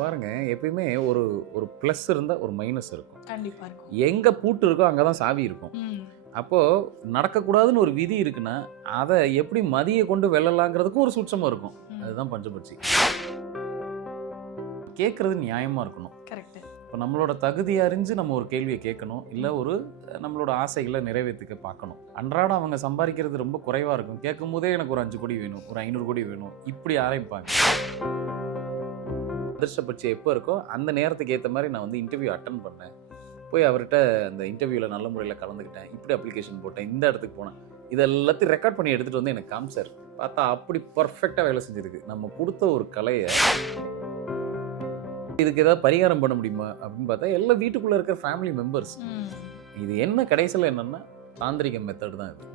பாருங்க, எப்பயுமே ஒரு ஒரு ப்ளஸ் இருந்தா ஒரு மைனஸ் இருக்கும். கண்டிப்பா இருக்கும். எங்க பூட்டு இருக்கோ அங்க தான் சாவி இருக்கும். ம். அப்போ நடக்கக்கூடாதுன்னு ஒரு விதி இருக்குன்னா, அத எப்படி மதிய கொண்டு வெல்லலாங்கிறதுக்கும் ஒரு சூட்சமம் இருக்கும். ம். அதுதான் பஞ்சபட்சி. கேட்கறது நியாயமா இருக்கணும். கரெக்ட். இப்ப நம்மளோட தகுதிய அறிஞ்சு நம்ம ஒரு கேள்விய கேட்கணும். இல்ல ஒரு நம்மளோட ஆசைகள நிறைவேத்திக்க பார்க்கணும். அன்றாடம் அவங்க சம்பாரிக்கிறது ரொம்ப குறைவா இருக்கும். கேட்கும்போதே எனக்கு ஒரு 5,00,00,000 வேணும், ஒரு 500,00,00,000 வேணும். இப்படி ஆரம்பிப்பாங்க. அதிர்ஷ்ட பட்சம் எப்போ இருக்கோ அந்த நேரத்துக்கு ஏற்ற மாதிரி நான் வந்து இன்டர்வியூ அட்டன் பண்ணேன். போய் அவர்கிட்ட அந்த இன்டர்வியூவில் நல்ல முறையில் கலந்துக்கிட்டேன். இப்படி அப்ளிகேஷன் போட்டேன், இந்த இடத்துக்கு போனேன். இது எல்லாத்தையும் ரெக்கார்ட் பண்ணி எடுத்துகிட்டு வந்து எனக்கு காமிச்சார். பார்த்தா அப்படி பர்ஃபெக்டாக வேலை செஞ்சிருக்கு. நம்ம கொடுத்த ஒரு கலையை இதுக்கு ஏதாவது பரிகாரம் பண்ண முடியுமா அப்படின்னு பார்த்தா எல்லாம் வீட்டுக்குள்ளே இருக்கிற ஃபேமிலி மெம்பர்ஸ். இது என்ன கடைசியில் என்னென்னா தாந்திரிக மெத்தட் தான் இது.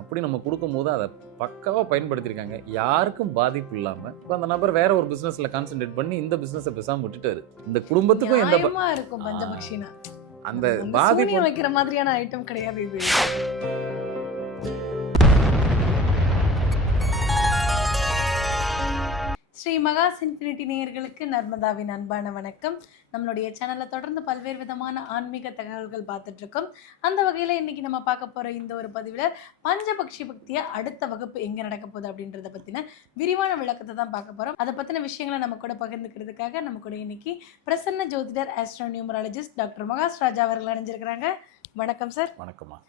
அப்படி நம்ம கொடுக்கும்போது அதை பக்காவாக பயன்படுத்தியிருக்காங்க. யாருக்கும் பாதிப்பு இல்லாமல் இப்போ அந்த நபர் வேற ஒரு பிஸ்னஸில் கான்சென்ட்ரேட் பண்ணி இந்த பிஸ்னஸை பேசாமல் விட்டுட்டாரு. இந்த குடும்பத்துக்கும் எந்த நியாயமா இருக்கும் பஞ்சபக்ஷினா. அந்த அந்த பாதிப்பு சூனியம் வைக்கிற மாதிரியான ஐட்டம் கிடையாது இது. ஸ்ரீ மகாஸ் இன்ஃபினிட்டி நேயர்களுக்கு நர்மதாவின் அன்பான வணக்கம். நம்மளுடைய சேனல்ல தொடர்ந்து பல்வேறு விதமான ஆன்மீக தகவல்கள் பார்த்துட்டு இருக்கோம். அந்த வகையில இன்னைக்கு நம்ம பார்க்க போற இந்த ஒரு பதிவுல பஞ்சபக்ஷி பக்திய அடுத்த வகுப்பு எங்க நடக்க போகுது அப்படின்றத பத்தின விரிவான விளக்கத்தை தான் பார்க்க போறோம். அதை பத்தின விஷயங்களை நம்ம கூட பகிர்ந்துக்கிறதுக்காக நம்ம கூட இன்னைக்கு பிரசன்ன ஜோதிடர் ஆஸ்ட்ரோ நியூமராலஜிஸ்ட் டாக்டர் மகாஸ் ராஜா அவர்கள் அணிஞ்சிருக்கிறாங்க. வணக்கம் சார். வணக்கம்மா.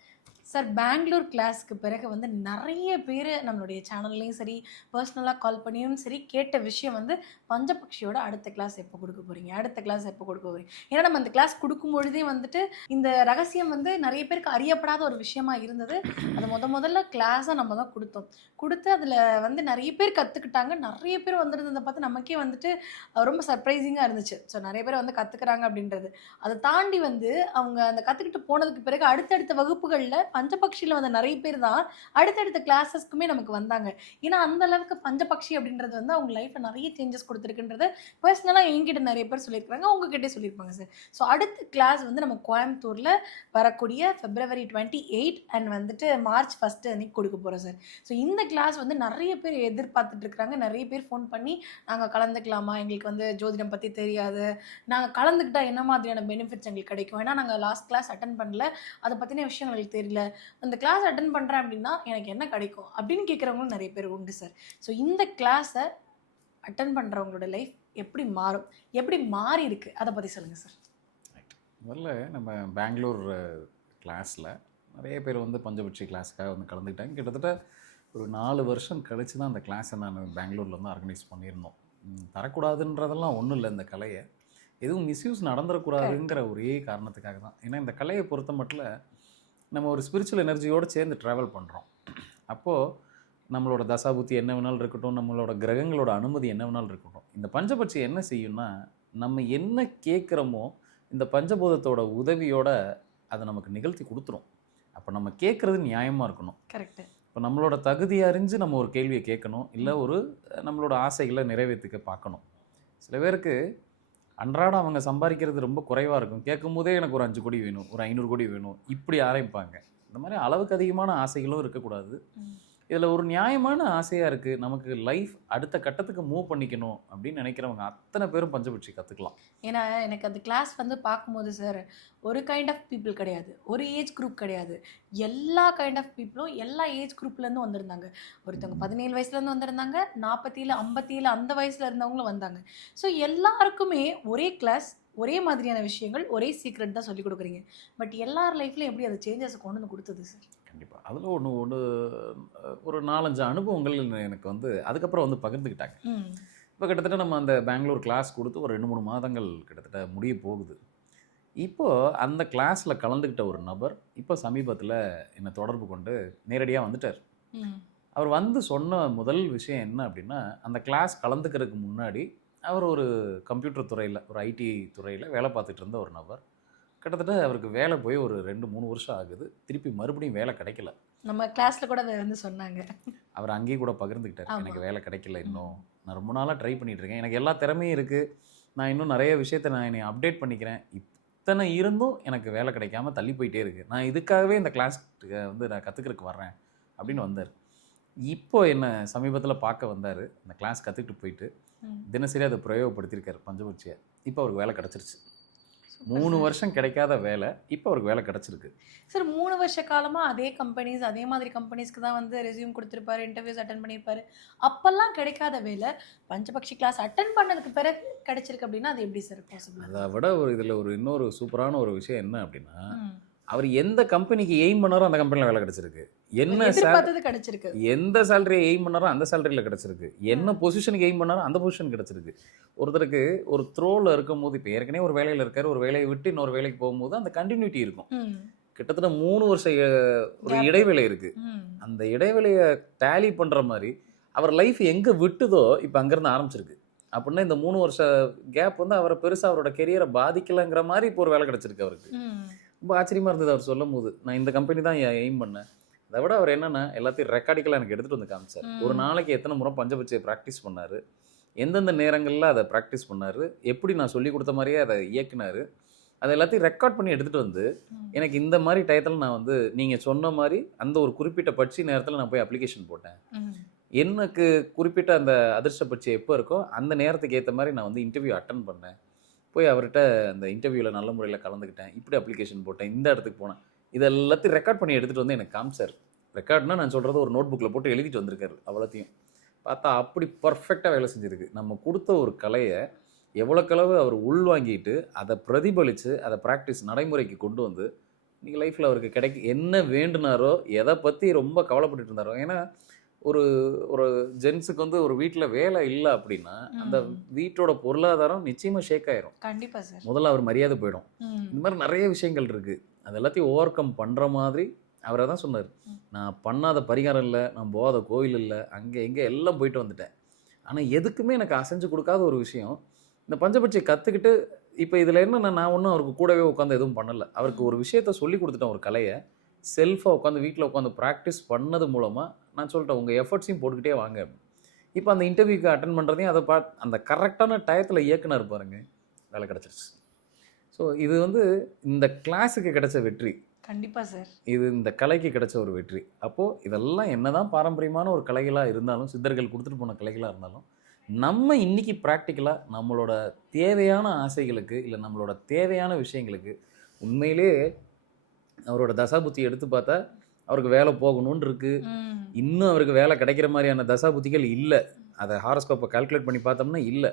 சார், பெங்களூர் கிளாஸ்க்கு பிறகு வந்து நிறைய பேர் நம்மளுடைய சேனல்லையும் சரி, பர்சனலாக கால் பண்ணியும் சரி கேட்ட விஷயம் வந்து பஞ்சபக்ஷியோட அடுத்த கிளாஸ் எப்போ கொடுக்க போகிறீங்க, அடுத்த கிளாஸ் எப்போ கொடுக்க போகிறீங்க. ஏன்னா நம்ம அந்த கிளாஸ் கொடுக்கும் பொழுதே வந்துட்டு இந்த ரகசியம் வந்து நிறைய பேருக்கு அறியப்படாத ஒரு விஷயமா இருந்தது. அது முதல்ல கிளாஸாக நம்ம தான் கொடுத்து அதில் வந்து நிறைய பேர் கற்றுக்கிட்டாங்க. நிறைய பேர் வந்துருந்ததை பார்த்து நமக்கே வந்துட்டு ரொம்ப சர்ப்ரைசிங்காக இருந்துச்சு. ஸோ நிறைய பேர் வந்து கற்றுக்குறாங்க அப்படின்றது. அதை தாண்டி வந்து அவங்க அந்த கற்றுக்கிட்டு போனதுக்கு பிறகு அடுத்தடுத்த வகுப்புகளில் பஞ்சபக்ஷியில் வந்த நிறைய பேர் தான் அடுத்தடுத்த கிளாஸஸ்க்குமே நமக்கு வந்தாங்க. ஏன்னா அந்த அளவுக்கு பஞ்சபக்ஷி அப்படின்றது வந்து அவங்க லைஃப்பில் நிறைய சேஞ்சஸ் கொடுத்துருக்குன்றது பர்சனலாக என்கிட்ட நிறைய பேர் சொல்லியிருக்காங்க, உங்ககிட்டே சொல்லியிருப்பாங்க சார். ஸோ அடுத்த கிளாஸ் வந்து நம்ம கோயம்புத்தூரில் வரக்கூடிய February 28 அண்ட் வந்துட்டு March 1 அன்னைக்கு கொடுக்க போகிறோம் சார். ஸோ இந்த கிளாஸ் வந்து நிறைய பேர் எதிர்பார்த்துட்டு இருக்கிறாங்க. நிறைய பேர் ஃபோன் பண்ணி நாங்கள் கலந்துக்கலாமா, எங்களுக்கு வந்து ஜோதிடம் பற்றி தெரியாது, நாங்கள் கலந்துக்கிட்டால் என்ன மாதிரியான பெனிஃபிட்ஸ் எங்களுக்கு கிடைக்கும், ஏன்னா நாங்கள் லாஸ்ட் கிளாஸ் அட்டன் பண்ணல, அதை பற்றின விஷயம் எங்களுக்கு தெரியல, அந்த கிளாஸ் அட்டன் பண்ணுறேன் அப்படின்னா எனக்கு என்ன கிடைக்கும் அப்படின்னு கேட்குறவங்களும் நிறைய பேர் உண்டு சார். ஸோ இந்த கிளாஸை அட்டன் பண்ணுறவங்களோட லைஃப் எப்படி மாறும், எப்படி மாறி இருக்கு, அதை பற்றி சொல்லுங்கள் சார். முதல்ல நம்ம பெங்களூர் கிளாஸில் நிறைய பேர் வந்து பஞ்சபட்சி கிளாஸுக்காக வந்து கலந்துக்கிட்டாங்க. கிட்டத்தட்ட ஒரு 4 வருஷம் கழித்து தான் அந்த கிளாஸை நான் பெங்களூரில் வந்து ஆர்கனைஸ் பண்ணியிருந்தோம். தரக்கூடாதுன்றதெல்லாம் ஒன்றும் இல்லை, இந்த கலையை எதுவும் மிஸ்யூஸ் நடந்துடக்கூடாதுங்கிற ஒரே காரணத்துக்காக தான். ஏன்னா இந்த கலையை பொறுத்த மட்டும் நம்ம ஒரு ஸ்பிரிச்சுவல் எனர்ஜியோடு சேர்ந்து ட்ராவல் பண்ணுறோம். அப்போது நம்மளோட தசாபுத்தி என்ன வேணாலும் இருக்கட்டும், நம்மளோட கிரகங்களோட அனுமதி என்ன வேணாலும் இருக்கட்டும், இந்த பஞ்சபட்சி என்ன செய்யும்னா நம்ம என்ன கேட்குறோமோ இந்த பஞ்சபூதத்தோட உதவியோட அதை நமக்கு நிகழ்த்தி கொடுத்துரும். அப்போ நம்ம கேட்குறது நியாயமாக இருக்கணும். கரெக்டு. இப்போ நம்மளோட தகுதியை அறிஞ்சு நம்ம ஒரு கேள்வியை கேட்கணும், இல்லை ஒரு நம்மளோட ஆசைகளை நிறைவேற்றிக்க பார்க்கணும். சில பேருக்கு அன்றாடம் அவங்க சம்பாதிக்கிறது ரொம்ப குறைவாக இருக்கும். கேட்கும்போதே எனக்கு ஒரு 5,00,00,000 வேணும், ஒரு 500,00,00,000 வேணும், இப்படி ஆரம்பிப்பாங்க. இந்த மாதிரி அளவுக்கு அதிகமான ஆசைகளும் இருக்கக்கூடாது. இதில் ஒரு நியாயமான ஆசையாக இருக்குது, நமக்கு லைஃப் அடுத்த கட்டத்துக்கு மூவ் பண்ணிக்கணும் அப்படின்னு நினைக்கிறவங்க அத்தனை பேரும் பஞ்சபட்சி கற்றுக்கலாம். ஏன்னா எனக்கு அந்த கிளாஸ் வந்து பார்க்கும்போது சார், ஒரு கைண்ட் ஆஃப் பீப்புள் கிடையாது, ஒரு ஏஜ் குரூப் கிடையாது, எல்லா கைண்ட் ஆஃப் பீப்புளும் எல்லா ஏஜ் குரூப்லேருந்து வந்திருந்தாங்க. ஒருத்தவங்க 17 வயசுலேருந்து வந்திருந்தாங்க, 47 57 அந்த வயசில் இருந்தவங்களும் வந்தாங்க. ஸோ எல்லாருக்குமே ஒரே கிளாஸ், ஒரே மாதிரியான விஷயங்கள், ஒரே சீக்ரெட் தான் சொல்லிக் கொடுக்குறீங்க. பட் எல்லார் லைஃப்லையும் எப்படி அந்த சேஞ்சஸை கொண்டு வந்து கொடுத்தது சார்? கண்டிப்பாக அதில் ஒன்று ஒரு 4-5 அனுபவங்கள் எனக்கு வந்து அதுக்கப்புறம் வந்து பகிர்ந்துக்கிட்டாங்க. இப்போ கிட்டத்தட்ட நம்ம அந்த பெங்களூர் கிளாஸ் கொடுத்து ஒரு 2-3 மாதங்கள் கிட்டத்தட்ட முடிய போகுது. இப்போது அந்த கிளாஸில் கலந்துக்கிட்ட ஒரு நபர் இப்போ சமீபத்தில் என்னை தொடர்பு கொண்டு நேரடியாக வந்துட்டார். அவர் வந்து சொன்ன முதல் விஷயம் என்ன அப்படின்னா, அந்த கிளாஸ் கலந்துக்கிறதுக்கு முன்னாடி அவர் ஒரு கம்ப்யூட்டர் துறையில், ஒரு ஐடி துறையில் வேலை பார்த்துட்டு இருந்த ஒரு நபர். கிட்டத்தட்ட அவருக்கு வேலை போய் ஒரு 2-3 வருஷம் ஆகுது. திருப்பி மறுபடியும் வேலை கிடைக்கல. நம்ம கிளாஸில் கூட அதை வந்து சொன்னாங்க. அவர் அங்கேயும் கூட பகிர்ந்துக்கிட்டார், எனக்கு வேலை கிடைக்கல இன்னும், நான் ரொம்ப நாளாக ட்ரை பண்ணிகிட்டு இருக்கேன், எனக்கு எல்லா திறமையும் இருக்குது, நான் இன்னும் நிறைய விஷயத்தை நான் என்னை அப்டேட் பண்ணிக்கிறேன், இத்தனை இருந்தும் எனக்கு வேலை கிடைக்காம தள்ளி போயிட்டே இருக்குது, நான் இதுக்காகவே இந்த கிளாஸ் வந்து நான் கற்றுக்கிறதுக்கு வர்றேன் அப்படின்னு வந்தார். இப்போ என்ன சமீபத்தில் பார்க்க வந்தார். அந்த கிளாஸ் கற்றுக்கிட்டு போயிட்டு தினசரி அதை பிரயோகப்படுத்தியிருக்காரு பஞ்சபட்சியை. இப்போ அவருக்கு வேலை கிடச்சிருச்சு. 3 வருஷம் கிடைக்காத வேலை இப்போ அவருக்கு வேலை கிடச்சிருக்கு. சார் 3 வருஷ காலமாக அதே கம்பெனிஸ் அதே மாதிரி கம்பெனிஸ்க்கு தான் வந்து ரெஸ்யூம் கொடுத்துருப்பாரு, இன்டர்வியூஸ் அட்டன் பண்ணியிருப்பாரு. அப்போல்லாம் கிடைக்காத வேலை பஞ்சபக்ஷி கிளாஸ் அட்டன் பண்ணதுக்கு பிறகு கிடைச்சிருக்கு அப்படின்னா அது எப்படி சார் பாசிபிள்? அதை விட இதில் இன்னொரு சூப்பரான ஒரு விஷயம் என்ன அப்படின்னா, அவர் எந்த கம்பெனிக்கு எய்ம் பண்ணாரோ அந்த கம்பெனியில் வேலை கிடச்சிருக்கு. என்ன எதிர்பார்த்தது கிடைச்சிருக்கு. எந்த சேலரியை எய்ம் பண்ணாரோ அந்த சேலரியில் கிடச்சிருக்கு. என்ன பொசிஷனுக்கு எய்ம் பண்ணாரோ அந்த பொசிஷன் கிடச்சிருக்கு. ஒருத்தருக்கு ஒரு த்ரோவில் இருக்கும்போது, இப்போ ஏற்கனவே ஒரு வேலையில் இருக்காரு, ஒரு வேலையை விட்டு இன்னொரு வேலைக்கு போகும்போது அந்த கண்டினியூட்டி இருக்கும். கிட்டத்தட்ட 3 வருஷ ஒரு இடைவேளை இருக்குது. அந்த இடைவேளையை டேலி பண்ணுற மாதிரி அவர் லைஃப் எங்கே விட்டுதோ இப்போ அங்கேருந்து ஆரம்பிச்சிருக்கு. அப்படின்னா இந்த 3 வருஷ கேப் வந்து அவரை பெருசாக அவரோட கெரியரை பாதிக்கலைங்கிற மாதிரி இப்போ ஒரு வேலை கிடச்சிருக்கு அவருக்கு. ரொம்ப ஆச்சரியமாக இருந்தது அவர் சொல்லும் போது. நான் இந்த கம்பெனி தான் எய்ம் பண்ணேன். அதை விட அவர் என்னென்னா எல்லாத்தையும் ரெக்கார்டிக்கலாக எனக்கு எடுத்துகிட்டு வந்து காமிச்சார். ஒரு நாளைக்கு எத்தனை முறை பஞ்சபட்சியை ப்ராக்டிஸ் பண்ணார், எந்தெந்த நேரங்களில் அதை ப்ராக்டிஸ் பண்ணார், எப்படி நான் சொல்லி கொடுத்த மாதிரியே அதை இயக்குனார், அதை எல்லாத்தையும் ரெக்கார்ட் பண்ணி எடுத்துகிட்டு வந்து எனக்கு இந்த மாதிரி டயத்தில் நான் வந்து நீங்கள் சொன்ன மாதிரி அந்த ஒரு குறிப்பிட்ட பட்சி நேரத்தில் நான் போய் அப்ளிகேஷன் போட்டேன். எனக்கு குறிப்பிட்ட அந்த அதிர்ஷ்ட பட்சி எப்போ இருக்கோ அந்த நேரத்துக்கு ஏற்ற மாதிரி நான் வந்து இன்டர்வியூ அட்டன் பண்ணேன். போய் அவர்கிட்ட அந்த இன்டர்வியூவில் நல்ல முறையில் கலந்துக்கிட்டேன், இப்படி அப்ளிகேஷன் போட்டேன், இந்த இடத்துக்கு போனேன், இது எல்லாத்தையும் ரெக்கார்ட் பண்ணி எடுத்துகிட்டு வந்து எனக்கு காமிச்சார். ரெக்கார்ட்னா நான் சொல்கிறது ஒரு நோட் புக்கில் போட்டு எழுதிட்டு வந்திருக்காரு. அவ்வளோத்தையும் பார்த்தா அப்படி பர்ஃபெக்டாக வேலை செஞ்சுருக்கு. நம்ம கொடுத்த ஒரு கலையை எவ்வளோக்களவு அவர் உள்வாங்கிட்டு அதை பிரதிபலித்து அதை ப்ராக்டிஸ் நடைமுறைக்கு கொண்டு வந்து இன்றைக்கி லைஃப்பில் அவருக்கு என்ன வேண்டுனாரோ, எதை பற்றி ரொம்ப கவலைப்பட்டுட்டு இருந்தாரோ. ஏன்னா ஒரு ஒரு ஜென்ஸுக்கு வந்து ஒரு வீட்டில் வேலை இல்லை அப்படின்னா அந்த வீட்டோட பொருளாதாரம் நிச்சயமாக ஷேக் ஆயிரும். கண்டிப்பாக சார். முதல்ல அவர் மரியாதை போயிடும். இந்த மாதிரி நிறைய விஷயங்கள் இருக்குது. அது எல்லாத்தையும் ஓவர் கம் பண்ணுற மாதிரி அவரை தான் சொன்னார். நான் பண்ணாத பரிகாரம் இல்லை, நான் போகாத கோயில் இல்லை, அங்கே எங்கே எல்லாம் போயிட்டு வந்துட்டேன். ஆனால் எதுக்குமே எனக்கு அசைஞ்சு கொடுக்காத ஒரு விஷயம் இந்த பஞ்சபட்சியை கற்றுக்கிட்டு இப்போ இதில் என்னென்னா நான் ஒன்றும் அவருக்கு கூடவே உட்காந்து எதுவும் பண்ணலை. அவருக்கு ஒரு விஷயத்த சொல்லி கொடுத்துட்டேன், ஒரு கலையை செல்ஃபாக உட்காந்து வீட்டில் உட்காந்து ப்ராக்டிஸ் பண்ணது மூலமாக நான் சொல்லிட்டேன், உங்கள் எஃபர்ட்ஸையும் போட்டுக்கிட்டே வாங்க. இப்போ அந்த இன்டர்வியூக்கு அட்டன் பண்ணுறதையும் அதை அந்த கரெக்டான டயத்தில் இயக்குனர் பாருங்க, வேலை கிடச்சிருச்சு. ஸோ இது வந்து இந்த கிளாஸுக்கு கிடைச்ச வெற்றி. கண்டிப்பாக சார். இது இந்த கலைக்கு கிடைச்ச ஒரு வெற்றி. அப்போது இதெல்லாம் என்ன தான் பாரம்பரியமான ஒரு கலைகளாக இருந்தாலும், சித்தர்கள் கொடுத்துட்டு போன கலைகளாக இருந்தாலும், நம்ம இன்றைக்கி ப்ராக்டிக்கலாக நம்மளோட தேவையான ஆசைகளுக்கு இல்லை நம்மளோட தேவையான விஷயங்களுக்கு உண்மையிலே அவரோட தசாபுத்தி எடுத்து பார்த்தா அவருக்கு வேலை போகணும்னு இருக்குது. இன்னும் அவருக்கு வேலை கிடைக்கிற மாதிரியான தசாபுத்திகள் இல்லை. அதை ஹாரோஸ்கோப்பை கால்குலேட் பண்ணி பார்த்தோம்னா இல்லை.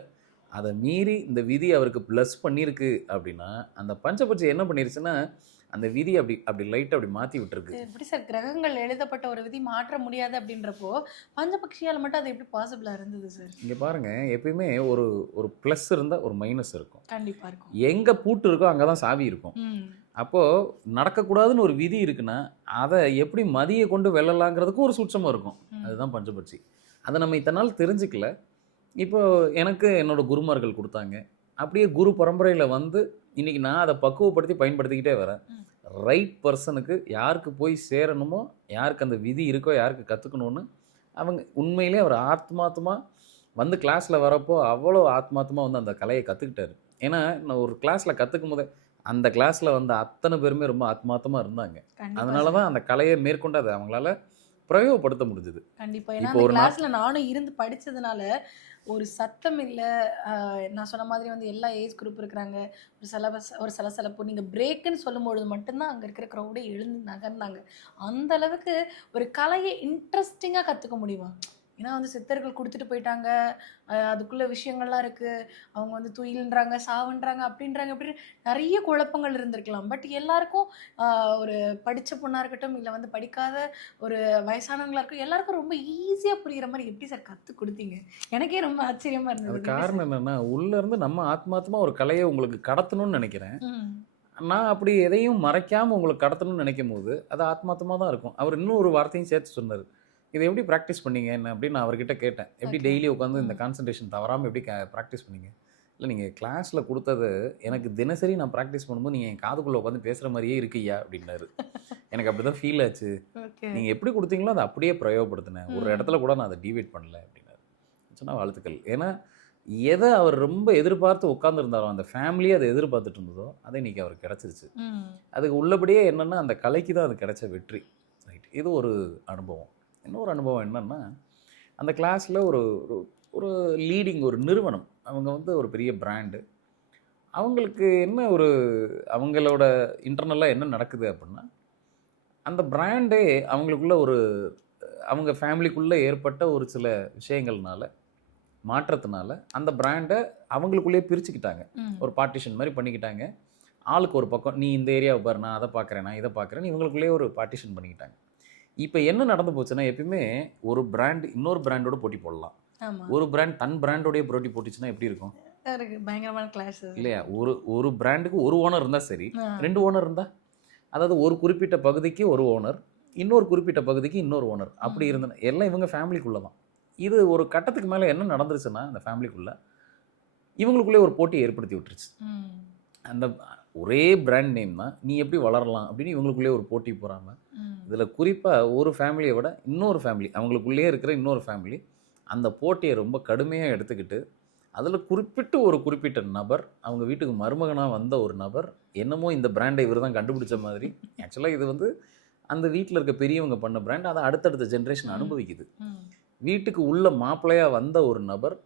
அதை மீறி இந்த விதி அவருக்கு ப்ளஸ் பண்ணியிருக்கு அப்படின்னா அந்த பஞ்சபட்சி என்ன பண்ணிருச்சுன்னா அந்த விதி அப்படி லைட்டாக அப்படி மாற்றி விட்டுருக்கு. எப்படி சார் கிரகங்கள் எழுதப்பட்ட ஒரு விதி மாற்ற முடியாது அப்படின்றப்போ பஞ்சபக்ஷியால் மட்டும் அது எப்படி பாசிபிளாக இருந்தது சார்? இங்கே பாருங்கள், எப்பயுமே ஒரு ப்ளஸ் இருந்தால் ஒரு மைனஸ் இருக்கும். கண்டிப்பாக இருக்கும். எங்கே பூட்டு இருக்கோ அங்கே தான் சாவி இருக்கும். அப்போது நடக்கக்கூடாதுன்னு ஒரு விதி இருக்குன்னா அதை எப்படி மதியை கொண்டு வெல்லலாங்கிறதுக்கும் ஒரு சூட்சமாக இருக்கும். அதுதான் பஞ்சபட்சி. அதை நம்ம இத்தனை நாள் தெரிஞ்சுக்கல. இப்போது எனக்கு என்னோடய குருமார்கள் கொடுத்தாங்க. அப்படியே குரு பரம்பரையில் வந்து இன்றைக்கி நான் அதை பக்குவப்படுத்தி பயன்படுத்திக்கிட்டே வரேன். ரைட் பர்சனுக்கு யாருக்கு போய் சேரணுமோ, யாருக்கு அந்த விதி இருக்கோ, யாருக்கு கற்றுக்கணுன்னு அவங்க உண்மையிலே அவர் ஆத்மார்த்தமாக வந்து கிளாஸில் வரப்போ அவ்வளோ ஆத்மார்த்தமாக வந்து அந்த கலையை கற்றுக்கிட்டாரு. ஏன்னா நான் ஒரு கிளாஸில் கற்றுக்கும் போதே அந்த கிளாஸில் வந்து அத்தனை பேருமே ரொம்ப ஆத்மார்த்தமாக இருந்தாங்க. அதனால தான் அந்த கலையை மேற்கொண்டு அதை அவங்களால பிரயோகப்படுத்த முடிஞ்சது. கண்டிப்பாக. ஏன்னா ஒரு கிளாஸில் நானும் இருந்து படித்ததுனால ஒரு சத்தம் இல்லை. நான் சொன்ன மாதிரி வந்து எல்லா ஏஜ் குரூப் இருக்கிறாங்க. ஒரு சலசலப்பு நீங்கள் பிரேக்குன்னு சொல்லும்பொழுது மட்டும்தான் அங்கே இருக்கிற க்ரௌடே எழுந்து நகர்ந்தாங்க. அந்த அளவுக்கு ஒரு கலையை இன்ட்ரெஸ்டிங்காக கற்றுக்க முடியுமா? ஏன்னா வந்து சித்தர்கள் கொடுத்துட்டு போயிட்டாங்க, அதுக்குள்ளே விஷயங்கள்லாம் இருக்குது, அவங்க வந்து துயில்ன்றாங்க, சாவுன்றாங்க, அப்படின்றாங்க, அப்படின்னு நிறைய குழப்பங்கள் இருந்திருக்கலாம். பட் எல்லாருக்கும் ஒரு படித்த பொண்ணாக இருக்கட்டும், இல்லை வந்து படிக்காத ஒரு வயசானவங்களாக இருக்கட்டும், எல்லாருக்கும் ரொம்ப ஈஸியாக புரிகிற மாதிரி எப்படி சார் கற்றுக் கொடுத்தீங்க? எனக்கே ரொம்ப ஆச்சரியமாக இருந்தது. அது காரணம் என்னென்னா உள்ளேருந்து நம்ம ஆத்மார்த்தமாக ஒரு கலையை உங்களுக்கு கடத்தணும்னு நினைக்கிறேன். நான் அப்படி எதையும் மறைக்காமல் உங்களுக்கு கடத்தணும்னு நினைக்கும் போது அது ஆத்மார்த்தமாக தான் இருக்கும். அவர் இன்னும் ஒரு வார்த்தையும் சேர்த்து சொன்னார், இதை எப்படி ப்ராக்டிஸ் பண்ணீங்க என்ன அப்படின்னு நான் அவர்கிட்ட கேட்டேன். எப்படி டெய்லி உட்காந்து இந்த கான்சன்ட்ரேஷன் தவறாமல் எப்படி ப்ராக்டிஸ் பண்ணீங்க? இல்லை நீங்கள் கிளாஸில் கொடுத்தது எனக்கு தினசரி நான் ப்ராக்டிஸ் பண்ணும்போது நீங்கள் என் காதுக்குள்ளே உட்காந்து பேசுகிற மாதிரியே இருக்குய்யா அப்படின்னாரு. எனக்கு அப்படி தான் ஃபீல் ஆச்சு. நீங்கள் எப்படி கொடுத்தீங்களோ அதை அப்படியே பிரயோகப்படுத்தினேன், ஒரு இடத்துல கூட நான் அதை டிவைட் பண்ணல அப்படின்னாரு. சொன்னால் வாழ்த்துக்கள். ஏன்னா எதை அவர் ரொம்ப எதிர்பார்த்து உட்காந்துருந்தாரோ, அந்த ஃபேமிலியே அதை எதிர்பார்த்துட்டு இருந்ததோ அதை இன்றைக்கி அவருக்கு கிடச்சிருச்சு. அதுக்கு உள்ளபடியே என்னென்னா அந்த கலைக்கு தான் அது கிடைச்ச வெற்றி. ரைட், இது ஒரு அனுபவம். இன்னொரு அனுபவம் என்னன்னா, அந்த கிளாஸில் ஒரு ஒரு ஒரு லீடிங் ஒரு நிறுவனம், அவங்க வந்து ஒரு பெரிய பிராண்டு. அவங்களுக்கு என்ன ஒரு அவங்களோட இன்டர்னலாக என்ன நடக்குது அப்படின்னா, அந்த பிராண்டே அவங்களுக்குள்ள ஒரு அவங்க ஃபேமிலிக்குள்ளே ஏற்பட்ட ஒரு சில விஷயங்கள்னால, மாற்றத்தினால அந்த பிராண்டை அவங்களுக்குள்ளேயே பிரிச்சுக்கிட்டாங்க. ஒரு பார்ட்டிஷன் மாதிரி பண்ணிக்கிட்டாங்க. ஆளுக்கு ஒரு பக்கம், நீ இந்த ஏரியாவை பாரு, நான் அதை பார்க்குறேன், நான் இதை பார்க்குறேன்னு இவங்களுக்குள்ளேயே ஒரு பார்ட்டிஷன் பண்ணிக்கிட்டாங்க. இப்போ என்ன நடந்து போச்சுன்னா, எப்பயுமே ஒரு பிராண்ட் இன்னொரு பிராண்டோட போட்டி போடலாம். ஆமா. ஒரு பிராண்ட் தன் பிராண்டோடய போட்டி போட்டுச்சுன்னா எப்படி இருக்கும்? இருக்கு பயங்கரமான கிளாஸ் இல்லையா? ஒரு பிராண்டுக்கு ஒரு ஓனர் இருந்தால் சரி, 2 ஓனர் இருந்தால், அதாவது ஒரு குறிப்பிட்ட பகுதிக்கு ஒரு ஓனர், இன்னொரு குறிப்பிட்ட பகுதிக்கு இன்னொரு ஓனர், அப்படி இருந்தன எல்லாம் இவங்க ஃபேமிலிக்குள்ளே தான். இது ஒரு கட்டத்துக்கு மேலே என்ன நடந்துருச்சுன்னா, அந்த ஃபேமிலிக்குள்ளே இவங்களுக்குள்ளே ஒரு போட்டி ஏற்படுத்தி விட்டுருச்சு. அந்த ஒரே பிராண்ட் நேம் தான், நீ எப்படி வளரலாம் அப்படின்னு இவங்களுக்குள்ளே ஒரு போட்டி போகிறாங்க. இதில் குறிப்பாக ஒரு ஃபேமிலியை விட இன்னொரு ஃபேமிலி, அவங்களுக்குள்ளேயே இருக்கிற இன்னொரு ஃபேமிலி அந்த போட்டியை ரொம்ப கடுமையாக எடுத்துக்கிட்டு, அதில் குறிப்பிட்ட நபர், அவங்க வீட்டுக்கு மருமகனாக வந்த ஒரு நபர், என்னமோ இந்த பிராண்டை இவர் தான் கண்டுபிடிச்ச மாதிரி. ஆக்சுவலாக இது வந்து அந்த வீட்டில் இருக்க பெரியவங்க பண்ண பிராண்ட், அதை அடுத்தடுத்த ஜென்ரேஷன் அனுபவிக்குது. வீட்டுக்கு உள்ள மாப்பிள்ளையாக வந்த ஒரு நபர்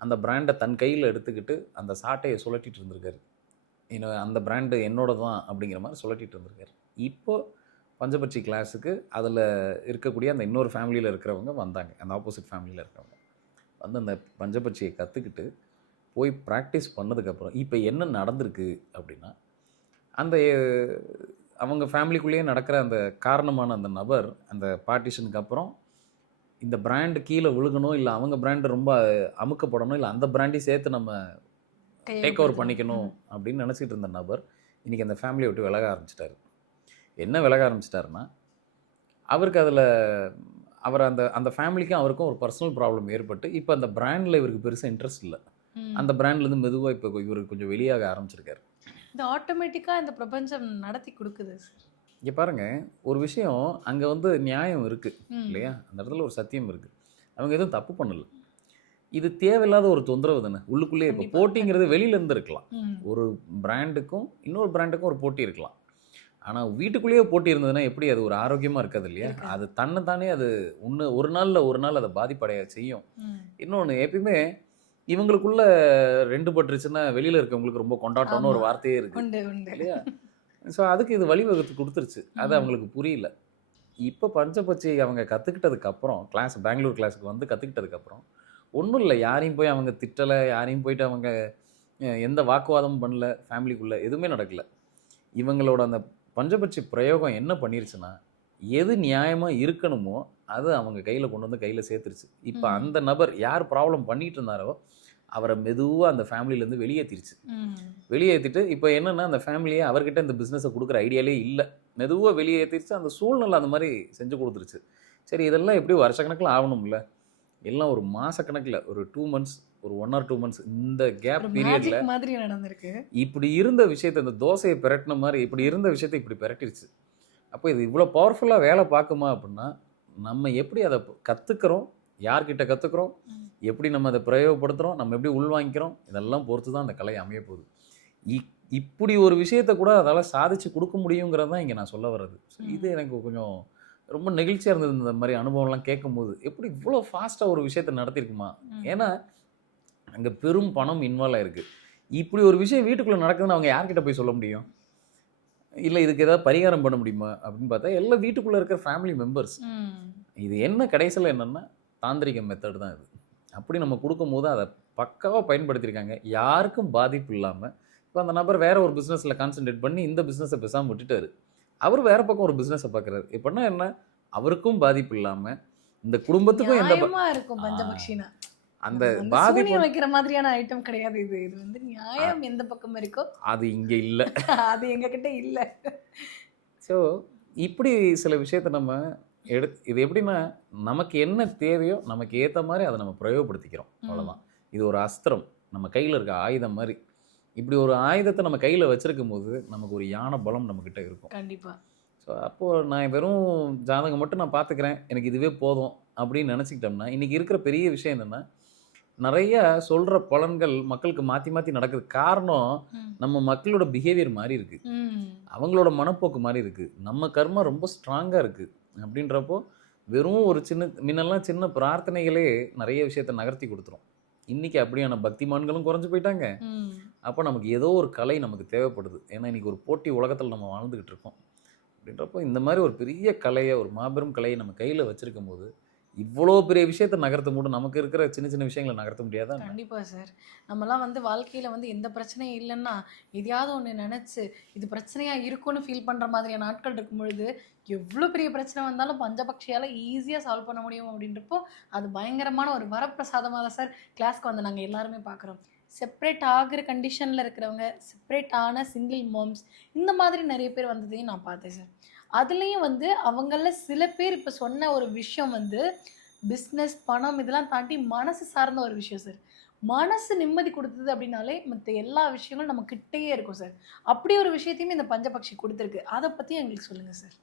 அந்த பிராண்டை தன் கையில் எடுத்துக்கிட்டு அந்த சாட்டையை சுழட்டிட்டு இருந்திருக்காரு. இன்னும் அந்த பிராண்டு என்னோட தான் அப்படிங்கிற மாதிரி சுழட்டிட்டு இருந்திருக்காரு. இப்போது பஞ்சபட்சி கிளாஸுக்கு அதில் இருக்கக்கூடிய அந்த இன்னொரு ஃபேமிலியில் இருக்கிறவங்க வந்தாங்க. அந்த ஆப்போசிட் ஃபேமிலியில் இருக்கிறவங்க வந்து அந்த பஞ்சபட்சியை கற்றுக்கிட்டு போய் ப்ராக்டிஸ் பண்ணதுக்கப்புறம் இப்போ என்ன நடந்திருக்கு அப்படின்னா, அந்த அவங்க ஃபேமிலிக்குள்ளேயே நடக்கிற அந்த காரணமான அந்த நபர் அந்த பார்ட்டிஷனுக்கு அப்புறம் இந்த பிராண்டு கீழே விழுகணும், இல்லை அவங்க பிராண்டு ரொம்ப அமுக்கப்படணும், இல்லை அந்த பிராண்டையும் சேர்த்து நம்ம டேக் ஓவர் பண்ணிக்கணும் அப்படின்னு நினச்சிட்டு இருந்த நபர் இன்றைக்கி அந்த ஃபேமிலியை விட்டு விலக ஆரம்பிச்சிட்டாரு. என்ன விலக ஆரம்பிச்சிட்டாருன்னா, அவருக்கு அதில் அவர் அந்த ஃபேமிலிக்கும் அவருக்கும் ஒரு பர்சனல் ப்ராப்ளம் ஏற்பட்டு இப்போ அந்த பிராண்டில் இவருக்கு பெருசாக இன்ட்ரெஸ்ட் இல்லை. அந்த பிராண்ட்லேருந்து மெதுவாக இப்போ இவருக்கு கொஞ்சம் வெளியாக ஆரம்பிச்சிருக்காரு. இது ஆட்டோமேட்டிக்காக இந்த பிரபஞ்சம் நடத்தி கொடுக்குது சார். இங்கே பாருங்கள், ஒரு விஷயம் அங்கே வந்து நியாயம் இருக்குது இல்லையா? அந்த இடத்துல ஒரு சத்தியம் இருக்குது. அவங்க எதுவும் தப்பு பண்ணலை. இது தேவையில்லாத ஒரு தொந்தரவு தானே உள்ளுக்குள்ளேயே. இப்போ போட்டிங்கிறது வெளியிலேருந்து இருக்கலாம், ஒரு பிராண்டுக்கும் இன்னொரு பிராண்டுக்கும் ஒரு போட்டி இருக்கலாம். ஆனால் வீட்டுக்குள்ளேயே போட்டி இருந்ததுன்னா எப்படி அது ஒரு ஆரோக்கியமாக இருக்காது இல்லையா? அது தன்னைத்தானே அது ஒரு நாள் அதை பாதிப்படைய செய்யும். இன்னொன்று, எப்பயுமே இவங்களுக்குள்ள 2 பட்டுருச்சுன்னா வெளியில் இருக்கவங்களுக்கு ரொம்ப கொண்டாட்டம்னு ஒரு வார்த்தையே இருக்குது இல்லையா? ஸோ அதுக்கு இது வழிவகுத்து கொடுத்துருச்சு. அது அவங்களுக்கு புரியல. இப்போ பஞ்சபட்சி அவங்க கற்றுக்கிட்டதுக்கப்புறம், பெங்களூர் கிளாஸுக்கு வந்து கற்றுக்கிட்டதுக்கப்புறம் ஒன்றும் இல்லை, யாரையும் போய் அவங்க திட்டலை, யாரையும் போயிட்டு அவங்க எந்த வாக்குவாதமும் பண்ணல, ஃபேமிலிக்குள்ளே எதுவுமே நடக்கலை. இவங்களோட அந்த பஞ்சபட்சி பிரயோகம் என்ன பண்ணிருச்சுன்னா, எது நியாயமாக இருக்கணுமோ அது அவங்க கையில் கொண்டு வந்து கையில் சேர்த்துருச்சு. இப்போ அந்த நபர் யார் ப்ராப்ளம் பண்ணிட்டு இருந்தாரோ அவரை மெதுவாக அந்த ஃபேமிலியிலேருந்து வெளியேற்றிருச்சு. வெளியேற்றிட்டு இப்போ என்னென்னா, அந்த ஃபேமிலியே அவர்கிட்ட இந்த பிஸ்னஸை கொடுக்குற ஐடியாலே இல்லை. மெதுவாக வெளியேற்றிருச்சு. அந்த சூழ்நிலை அந்த மாதிரி செஞ்சு கொடுத்துருச்சு. சரி, இதெல்லாம் எப்படி வருஷக்கணக்கில் ஆகணும்ல, எல்லாம் ஒரு மாதக்கணக்கில், ஒரு 2 months, ஒரு 1 or 2 months இந்த கேப் பீரியடில் மாதிரி நடந்திருக்கு. இப்படி இருந்த விஷயத்தை, இந்த தோசையை பிரட்டின மாதிரி இப்படி இருந்த விஷயத்தை இப்படி பிரட்டிருச்சு. அப்போ இது இவ்வளோ பவர்ஃபுல்லாக வேலை பார்க்குமா அப்படின்னா, நம்ம எப்படி அதை கற்றுக்கிறோம், யார்கிட்ட கற்றுக்குறோம், எப்படி நம்ம அதை பிரயோகப்படுத்துகிறோம், நம்ம எப்படி உள்வாங்கிக்கிறோம், இதெல்லாம் பொறுத்து தான் அந்த கலை அமைய போகுது. இப்படி ஒரு விஷயத்தை கூட அதால் சாதிச்சு கொடுக்க முடியுங்கிறது தான் இங்கே நான் சொல்ல வர்றது. இது எனக்கு கொஞ்சம் ரொம்ப நெகிழ்ச்சியாக இருந்தது. இந்த மாதிரி அனுபவம்லாம் கேட்கும்போது எப்படி இவ்வளோ ஃபாஸ்ட்டாக ஒரு விஷயத்தை நடத்திருக்குமா? ஏன்னா அங்கே பெரும் பணம் இன்வால்வ் ஆயிருக்கு. இப்படி ஒரு விஷயம் வீட்டுக்குள்ளே நடக்குதுன்னு அவங்க யார்கிட்ட போய் சொல்ல முடியும்? இல்லை இதுக்கு ஏதாவது பரிகாரம் பண்ண முடியுமா அப்படின்னு பார்த்தா எல்லாம் வீட்டுக்குள்ளே இருக்கிற ஃபேமிலி மெம்பர்ஸ். இது என்ன கடைசியில் என்னென்னா தாந்திரிக மெத்தட் தான் இது. அப்படி நம்ம கொடுக்கும்போது அதை பக்காவாக பயன்படுத்தியிருக்காங்க, யாருக்கும் பாதிப்பு இல்லாமல். இப்போ அந்த நபர் வேறு ஒரு பிஸ்னஸில் கான்சென்ட்ரேட் பண்ணி இந்த பிஸ்னஸை பேசாமல் விட்டுட்டாரு. அவர் வேறு பக்கம் ஒரு பிஸ்னஸை பார்க்குறாரு. இப்போனா என்ன, அவருக்கும் பாதிப்பு இல்லாமல் இந்த குடும்பத்துக்கும் எந்த இருக்கும் பஞ்சபக்ஷினா அந்த பாதிப்பு வைக்கிற மாதிரியான ஐட்டம் கிடையாது. இது வந்து நியாயம் எந்த பக்கம் இருக்கோ அது இங்கே இல்லை, அது எங்ககிட்ட இல்லை. ஸோ இப்படி சில விஷயத்தை நம்ம இது எப்படின்னா, நமக்கு என்ன தேவையோ நமக்கு ஏற்ற மாதிரி அதை நம்ம பிரயோகப்படுத்திக்கிறோம், அவ்வளோதான். இது ஒரு அஸ்திரம், நம்ம கையில் இருக்க ஆயுதம் மாதிரி. இப்படி ஒரு ஆயுதத்தை நம்ம கையில் வச்சிருக்கும் போது நமக்கு ஒரு யானை பலம் நம்மக்கிட்ட இருக்கும் கண்டிப்பாக. ஸோ அப்போது நான் வெறும் ஜாதகம் மட்டும் நான் பார்த்துக்கிறேன், எனக்கு இதுவே போதும் அப்படின்னு நினச்சிக்கிட்டோம்னா, இன்றைக்கி இருக்கிற பெரிய விஷயம் என்னென்னா, நிறைய சொல்கிற பலன்கள் மக்களுக்கு மாற்றி மாற்றி நடக்குது. காரணம் நம்ம மக்களோட பிஹேவியர் மாதிரி இருக்குது, அவங்களோட மனப்போக்கு மாதிரி இருக்குது, நம்ம கர்மா ரொம்ப ஸ்ட்ராங்காக இருக்குது. அப்படின்றப்போ வெறும் ஒரு முன்னெல்லாம் சின்ன பிரார்த்தனைகளே நிறைய விஷயத்தை நகர்த்தி கொடுத்துரும். இன்னைக்கு அப்படியான பக்திமான்களும் குறைஞ்சு போயிட்டாங்க. ம். அப்போ நமக்கு ஏதோ ஒரு கலை நமக்கு தேவைப்படுது. ஏன்னா இன்னைக்கு ஒரு போட்டி உலகத்தில் நம்ம வாழ்ந்துகிட்டு இருக்கோம். அப்படின்றப்போ இந்த மாதிரி ஒரு பெரிய கலையை, ஒரு மாபெரும் கலையை நம்ம கையில் வச்சிருக்கும் போது இவ்வளோ பெரிய விஷயத்தை நகர்த்த முடியும். நமக்கு இருக்கிற சின்ன சின்ன விஷயங்களை நகர்த்த முடியாதா என்ன? கண்டிப்பா சார். நம்மலாம் வந்து வாழ்க்கையில வந்து எந்த பிரச்சனையும் இல்லன்னா, எதையாவது ஒண்ணு நெனச்சு, இது பிரச்சனையா இருக்கும்னு ஃபீல் பண்ற மாதிரியான நாட்கள் இருக்கும் பொழுது, எவ்ளோ பெரிய பிரச்சனை வந்தாலும் பஞ்சபக்ஷியால ஈஸியா சால்வ் பண்ண முடியும் அப்படின்றப்போ, அது பயங்கரமான ஒரு வரப்பிரசாதமா தான் சார் கிளாஸ்க்கு வந்து நாங்க எல்லாருமே பார்க்குறோம். செப்பரேட் ஆகுற கண்டிஷன்ல இருக்கிறவங்க, செப்பரேட் ஆன சிங்கிள் மாம்ஸ் இந்த மாதிரி நெறைய பேர் வந்ததையும் நான் பார்த்தேன் சார். அதுலயும் வந்து அவங்கள்ல சில பேர் இப்ப சொன்ன ஒரு விஷயம் வந்து, பிசினஸ், பணம் இதெல்லாம் தாண்டி மனசு சார்ந்த ஒரு விஷயம் சார். மனசு நிம்மதி குடுத்தது அப்டின்னாலே, மத்த எல்லா விஷயங்களும் நம்ம கிட்டயே இருக்கும் சார். அப்படி ஒரு விஷயத்தையுமே இந்த பஞ்சபக்ஷி குடுத்திருக்கு. அத பத்தி எங்களுக்கு சொல்லுங்க சார்.